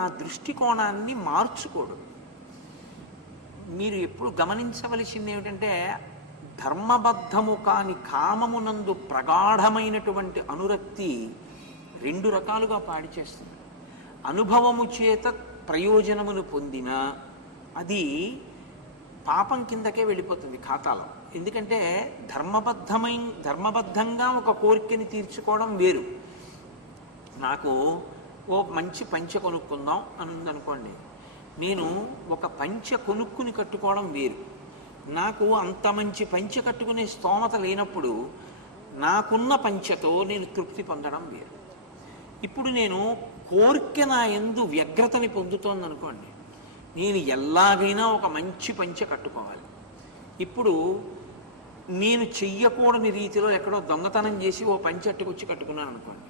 ఆ దృష్టికోణాన్ని మార్చుకోడు. మీరు ఎప్పుడు గమనించవలసింది ఏమిటంటే, ధర్మబద్ధము కాని కామమునందు ప్రగాఢమైనటువంటి అనురక్తి రెండు రకాలుగా పాడి చేస్తుంది. అనుభవము చేత ప్రయోజనమును పొందిన అది పాపం కిందకే వెళ్ళిపోతుంది ఖాతాలో. ఎందుకంటే ధర్మబద్ధంగా ఒక కోరికని తీర్చుకోవడం వేరు. నాకు ఓ మంచి పంచె కొనుక్కుందాం అని ఉందనుకోండి, నేను ఒక పంచె కొనుక్కుని కట్టుకోవడం వేరు. నాకు అంత మంచి పంచె కట్టుకునే స్తోమత లేనప్పుడు నాకున్న పంచెతో నేను తృప్తి పొందడం వేరు. ఇప్పుడు నేను కోరిక నా యందు వ్యగ్రతని పొందుతోందనుకోండి, నేను ఎలాగైనా ఒక మంచి పంచె కట్టుకోవాలి. ఇప్పుడు నేను చెయ్యకూడని రీతిలో ఎక్కడో దొంగతనం చేసి ఓ పంచె అట్టుకొచ్చి కట్టుకున్నాను అనుకోండి,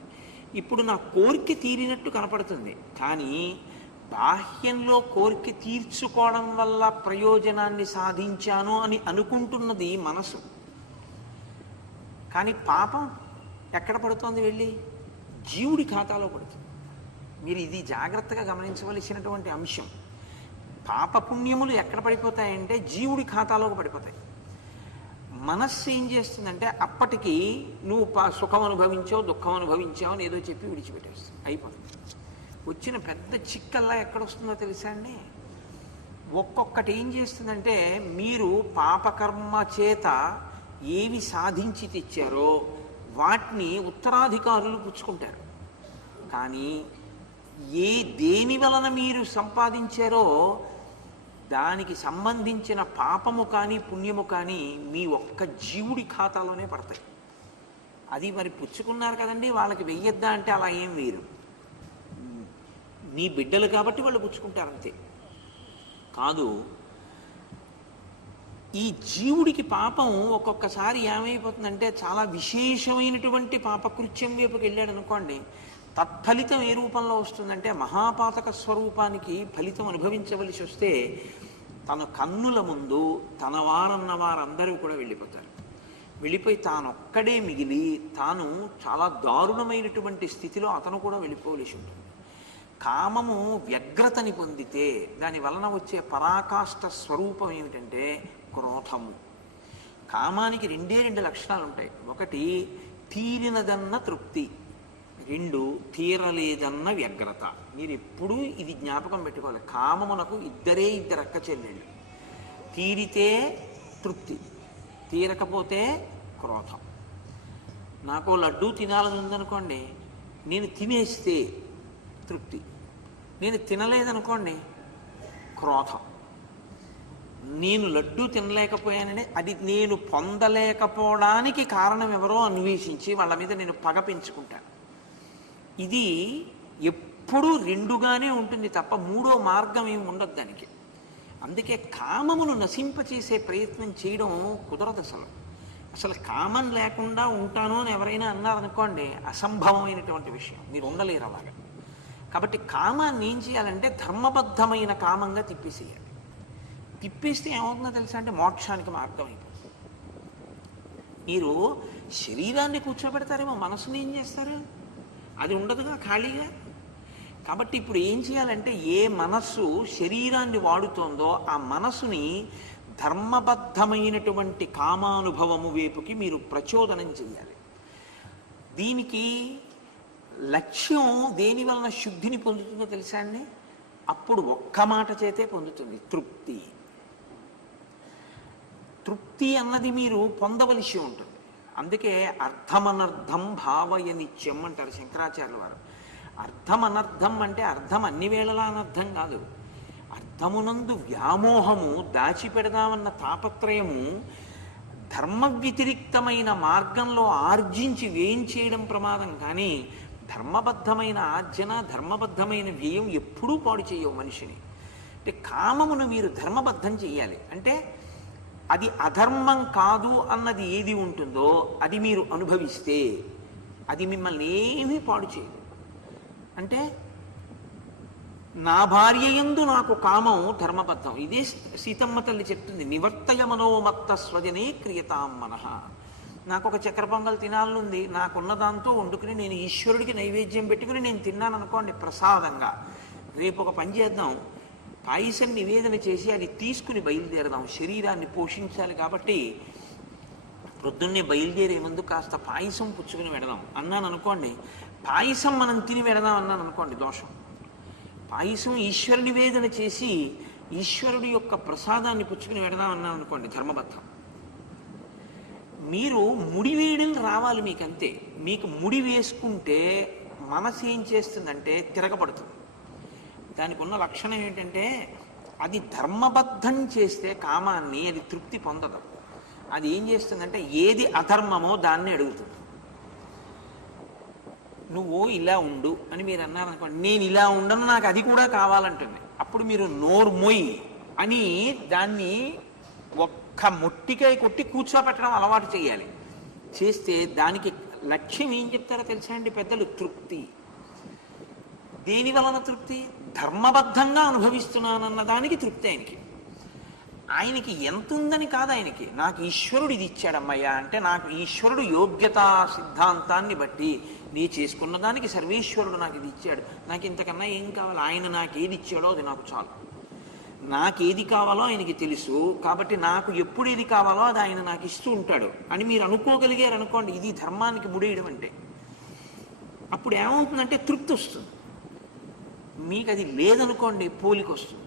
ఇప్పుడు నా కోరిక తీరినట్టు కనపడుతుంది. కానీ బాహ్యంలో కోరిక తీర్చుకోవడం వల్ల ప్రయోజనాన్ని సాధించాను అని అనుకుంటున్నది మనసు. కానీ పాపం ఎక్కడ పడుతోంది? వెళ్ళి జీవుడి ఖాతాలో పడుతుంది. మీరు ఇది జాగ్రత్తగా గమనించవలసినటువంటి అంశం. పాపపుణ్యములు ఎక్కడ పడిపోతాయంటే జీవుడి ఖాతాలోకి పడిపోతాయి. మనస్సు ఏం చేస్తుందంటే అప్పటికి నువ్వు సుఖం అనుభవించావు, దుఃఖం అనుభవించావు అని ఏదో చెప్పి విడిచిపెట్టేస్తుంది, అయిపోతుంది. వచ్చిన పెద్ద చిక్కల్లా ఎక్కడొస్తుందో తెలుసా అండి? ఒక్కొక్కటి ఏం చేస్తుందంటే, మీరు పాపకర్మ చేత ఏవి సాధించి తెచ్చారో వాటిని ఉత్తరాధికారులు పుచ్చుకుంటారు. కానీ దేని వలన మీరు సంపాదించారో దానికి సంబంధించిన పాపము కానీ పుణ్యము కానీ మీ ఒక్క జీవుడి ఖాతాలోనే పడతాయి. అది మరి పుచ్చుకున్నారు కదండి, వాళ్ళకి వెయ్యొద్దా అంటే అలా ఏం వేరు. మీ బిడ్డలు కాబట్టి వాళ్ళు పుచ్చుకుంటారు, అంతే. కాదు, ఈ జీవుడికి పాపం ఒక్కొక్కసారి ఏమైపోతుందంటే చాలా విశేషమైనటువంటి పాపకృత్యం వైపుకి వెళ్ళాడు అనుకోండి, తత్ఫలితం ఏ రూపంలో వస్తుందంటే మహాపాతక స్వరూపానికి ఫలితం అనుభవించవలసి వస్తే తన కన్నుల ముందు తన వారన్న వారందరూ కూడా వెళ్ళిపోతారు. వెళ్ళిపోయి తానొక్కడే మిగిలి తాను చాలా దారుణమైనటువంటి స్థితిలో అతను కూడా వెళ్ళిపోవలసి ఉంటుంది. కామము వ్యగ్రతని పొందితే దాని వలన వచ్చే పరాకాష్ఠ స్వరూపం ఏమిటంటే క్రోధము. కామానికి రెండు లక్షణాలు ఉంటాయి. ఒకటి తీరినదన్న తృప్తి, రెండు తీరలేదన్న వ్యగ్రత. మీరు ఎప్పుడూ ఇది జ్ఞాపకం పెట్టుకోవాలి. కామమునకు ఇద్దరు అక్క చెల్లెళ్ళు. తీరితే తృప్తి, తీరకపోతే క్రోధం. నాకు లడ్డూ తినాలని ఉందనుకోండి, నేను తినేస్తే తృప్తి, నేను తినలేదనుకోండి క్రోధం. నేను లడ్డూ తినలేకపోయానని అది నేను పొందలేకపోవడానికి కారణం ఎవరో అన్వేషించి వాళ్ళ మీద నేను పగ పెంచుకుంటాను. ఇది ఎప్పుడూ రెండుగానే ఉంటుంది తప్ప మూడో మార్గం ఏమి ఉండదు దానికి. అందుకే కామమును నశింపచేసే ప్రయత్నం చేయడం కుదరదు. అసలు కామం లేకుండా ఉంటాను అని ఎవరైనా అన్నారనుకోండి, అసంభవమైనటువంటి విషయం. మీరు ఉండలేరు అలాగా. కాబట్టి కామాన్ని ఏం చేయాలంటే ధర్మబద్ధమైన కామంగా తిప్పేసేయాలి. తిప్పేస్తే ఏమవుతుందో తెలుసా అంటే మోక్షానికి మార్గం అయిపోతుంది. మీరు శరీరాన్ని కూర్చోబెడతారేమో, మనసుని ఏం చేస్తారు? అది ఉండదుగా, ఖాళీగా. కాబట్టి ఇప్పుడు ఏం చేయాలంటే ఏ మనస్సు శరీరాన్ని వాడుతోందో ఆ మనసుని ధర్మబద్ధమైనటువంటి కామానుభవము వైపుకి మీరు ప్రచోదనం చేయాలి. దీనికి లక్ష్యం దేని వలన శుద్ధిని పొందుతుందో తెలుసా అండి? అప్పుడు ఒక్క మాట చేతే పొందుతుంది, తృప్తి. తృప్తి అన్నది మీరు పొందవలసి ఉంటుంది. అందుకే అర్థమనర్థం భావయ నిత్యం అంటారు శంకరాచార్యుల వారు. అర్థం అనర్థం అంటే అర్థం అన్ని వేళలా అనర్థం కాదు. అర్థమునందు వ్యామోహము, దాచిపెడదామన్న తాపత్రయము ధర్మ వ్యతిరిక్తమైన మార్గంలో ఆర్జించి వ్యయం చేయడం ప్రమాదం. కానీ ధర్మబద్ధమైన ఆర్జన, ధర్మబద్ధమైన వ్యయం ఎప్పుడూ పాడు చేయవు మనిషిని. అంటే కామమును మీరు ధర్మబద్ధం చేయాలి. అంటే అది అధర్మం కాదు అన్నది ఏది ఉంటుందో అది మీరు అనుభవిస్తే అది మిమ్మల్ని ఏమీ పాడు చేయదు. అంటే నా భార్య యందు నాకు కామం ధర్మబద్ధం. ఇదే సీతమ్మ తల్లి చెప్తుంది, నివర్తయ మనోమత్త స్వజనే క్రియతాం మనః. నాకు ఒక చక్కెర పొంగల్ తినాలనుంది, నాకున్న దాంతో వండుకుని నేను ఈశ్వరుడికి నైవేద్యం పెట్టుకుని నేను తిన్నాను అనుకోండి ప్రసాదంగా, రేపు ఒక పని చేద్దాం, పాయసం నివేదన చేసి అది తీసుకుని బయలుదేరదాం, శరీరాన్ని పోషించాలి కాబట్టి ప్రొద్దున్నే బయలుదేరే ముందు కాస్త పాయసం పుచ్చుకుని వెడదాం అన్నాను అనుకోండి, పాయసం మనం తిని వెడదాం అన్నాను అనుకోండి, దోషం. పాయసం ఈశ్వర నివేదన చేసి ఈశ్వరుడి యొక్క ప్రసాదాన్ని పుచ్చుకుని వెడదాం అన్నాను అనుకోండి, ధర్మబద్ధం. మీరు ముడి వేయడం రావాలి మీకు, అంతే. మీకు ముడి వేసుకుంటే మనసు ఏం చేస్తుందంటే తిరగబడుతుంది. దానికి ఉన్న లక్షణం ఏంటంటే అది ధర్మబద్ధం చేస్తే కామాన్ని అది తృప్తి పొందదు. అది ఏం చేస్తుందంటే ఏది అధర్మమో దాన్ని అడుగుతుంది. నువ్వు ఇలా ఉండు అని మీరు అన్నారనుకోండి, నేను ఇలా ఉండను, నాకు అది కూడా కావాలంటుంది. అప్పుడు మీరు నోరు మొయ్ అని దాన్ని ఒక్క మొట్టికాయ కొట్టి కూర్చోపెట్టడం అలవాటు చేయాలి. చేస్తే దానికి లక్ష్యం ఏం చెప్తారో తెలుసా అండి పెద్దలు? తృప్తి. దేని వలన తృప్తి? ధర్మబద్ధంగా అనుభవిస్తున్నానన్న దానికి తృప్తి ఆయనకి. ఆయనకి ఎంత ఉందని కాదు, ఆయనకి నాకు ఈశ్వరుడు ఇది ఇచ్చాడమ్మయ్యా అంటే, నాకు ఈశ్వరుడు యోగ్యతా సిద్ధాంతాన్ని బట్టి నీ చేసుకున్న దానికి సర్వేశ్వరుడు నాకు ఇది ఇచ్చాడు, నాకు ఇంతకన్నా ఏం కావాలి, ఆయన నాకు ఏది ఇచ్చాడో అది నాకు చాలు. నాకేది కావాలో ఆయనకి తెలుసు కాబట్టి నాకు ఎప్పుడు ఏది కావాలో అది ఆయన నాకు ఇస్తూ ఉంటాడు అని మీరు అనుకోగలిగారు అనుకోండి, ఇది ధర్మానికి ముడేయడం అంటే. అప్పుడు ఏమవుతుందంటే తృప్తి వస్తుంది. మీకు అది లేదనుకోండి, పోలిక వస్తుంది.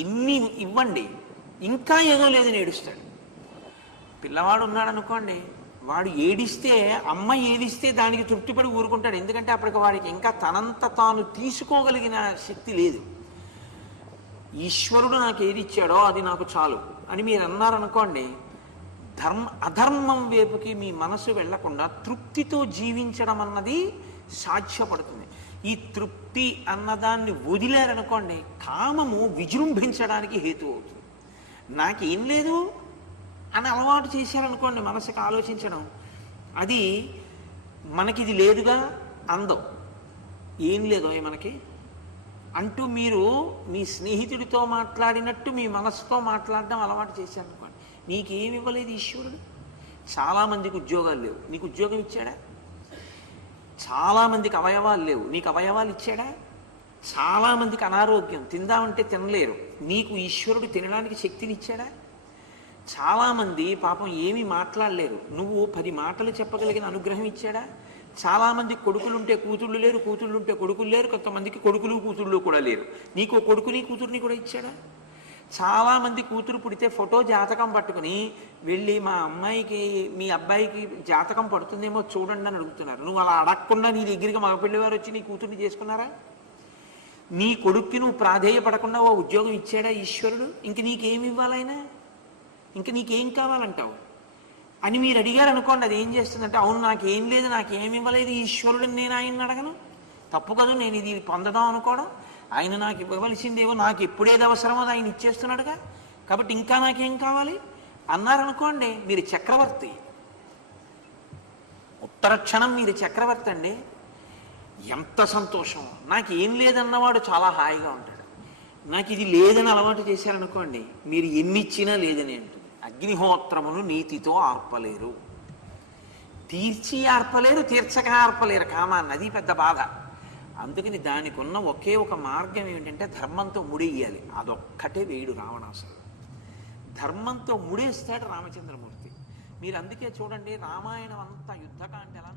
ఎన్ని ఇవ్వండి ఇంకా ఏదో లేదని ఏడుస్తాడు. పిల్లవాడు ఉన్నాడు అనుకోండి, వాడు ఏడిస్తే అమ్మ ఏడిస్తే దానికి తృప్తిపడి ఊరుకుంటాడు. ఎందుకంటే అప్పటికి వాడికి ఇంకా తనంత తాను తీసుకోగలిగిన శక్తి లేదు. ఈశ్వరుడు నాకు ఏది ఇచ్చాడో అది నాకు చాలు అని మీరు అన్నారనుకోండి, అధర్మం వైపుకి మీ మనసు వెళ్లకుండా తృప్తితో జీవించడం అన్నది సాధ్యపడుతుంది. ఈ తృప్తి అన్నదాన్ని వదిలేరనుకోండి, కామము విజృంభించడానికి హేతు అవుతుంది. నాకేం లేదు అని అలవాటు చేశారనుకోండి, మనసుకు ఆలోచించడం, అది మనకిది లేదుగా అందం, ఏం లేదో మనకి అంటూ మీరు మీ స్నేహితుడితో మాట్లాడినట్టు మీ మనసుతో మాట్లాడడం అలవాటు చేశారనుకోండి, నీకేమి ఇవ్వలేదు ఈశ్వరుడు. చాలామందికి ఉద్యోగాలు లేవు, నీకు ఉద్యోగం ఇచ్చాడా? చాలామందికి అవయవాలు లేవు, నీకు అవయవాలు ఇచ్చాడా? చాలామందికి అనారోగ్యం, తిందామంటే తినలేరు, నీకు ఈశ్వరుడు తినడానికి శక్తిని ఇచ్చాడా? చాలామంది పాపం ఏమీ మాట్లాడలేరు, నువ్వు 10 మాటలు చెప్పగలిగిన అనుగ్రహం ఇచ్చాడా? చాలామంది కొడుకులుంటే కూతుళ్ళు లేరు, కూతుళ్ళుంటే కొడుకులు లేరు, కొంతమందికి కొడుకులు కూతుళ్ళు కూడా లేరు, నీకు కొడుకుని కూతుర్ని కూడా ఇచ్చాడా? చాలామంది కూతురు పుడితే ఫోటో జాతకం పట్టుకుని వెళ్ళి మా అమ్మాయికి మీ అబ్బాయికి జాతకం పడుతుందేమో చూడండి అని అడుగుతున్నారు. నువ్వు అలా అడగకుండా నీ దగ్గరికి మగపిల్లి వారు వచ్చి నీ కూతుర్ని చేసుకున్నారా? నీ కొడుక్కి నువ్వు ప్రాధేయపడకుండా ఓ ఉద్యోగం ఇచ్చాడా ఈశ్వరుడు? ఇంక నీకేమి ఇవ్వాలైనా, ఇంక నీకేం కావాలంటావు అని మీరు అడిగారు అనుకోండి, అది ఏం చేస్తుందంటే, అవును నాకేం లేదు, నాకేమి ఇవ్వలేదు ఈశ్వరుడిని నేను ఆయన్ని అడగను, తప్పు కదా నేను ఇది పొందదాం అనుకోవడం, ఆయన నాకు ఇవ్వవలసిందేవో నాకు ఎప్పుడేది అవసరమో అది ఆయన ఇచ్చేస్తున్నాడుగా, కాబట్టి ఇంకా నాకేం కావాలి అన్నారనుకోండి, మీరు చక్రవర్తి. ఉత్తర క్షణం మీరు చక్రవర్తి అండి. ఎంత సంతోషం. నాకు ఏం లేదన్నవాడు చాలా హాయిగా ఉంటాడు. నాకు ఇది లేదని అలవాటు చేశారనుకోండి, మీరు ఎన్నిచ్చినా లేదని అంటుంది. అగ్నిహోత్రమును నీతితో ఆర్పలేరు, తీర్చి ఆర్పలేరు, తీర్చక ఆర్పలేరు కామాన్ని, అది పెద్ద బాధ. అందుకని దానికి ఉన్న ఒకే ఒక మార్గం ఏమిటంటే ధర్మంతో ముడేయాలి. అదొక్కటే వేయుడు రావణాసురుడు. ధర్మంతో ముడేస్తాడు రామచంద్రమూర్తి. మీరు అందుకే చూడండి, రామాయణం అంతా యుద్ధకాండ ఎలా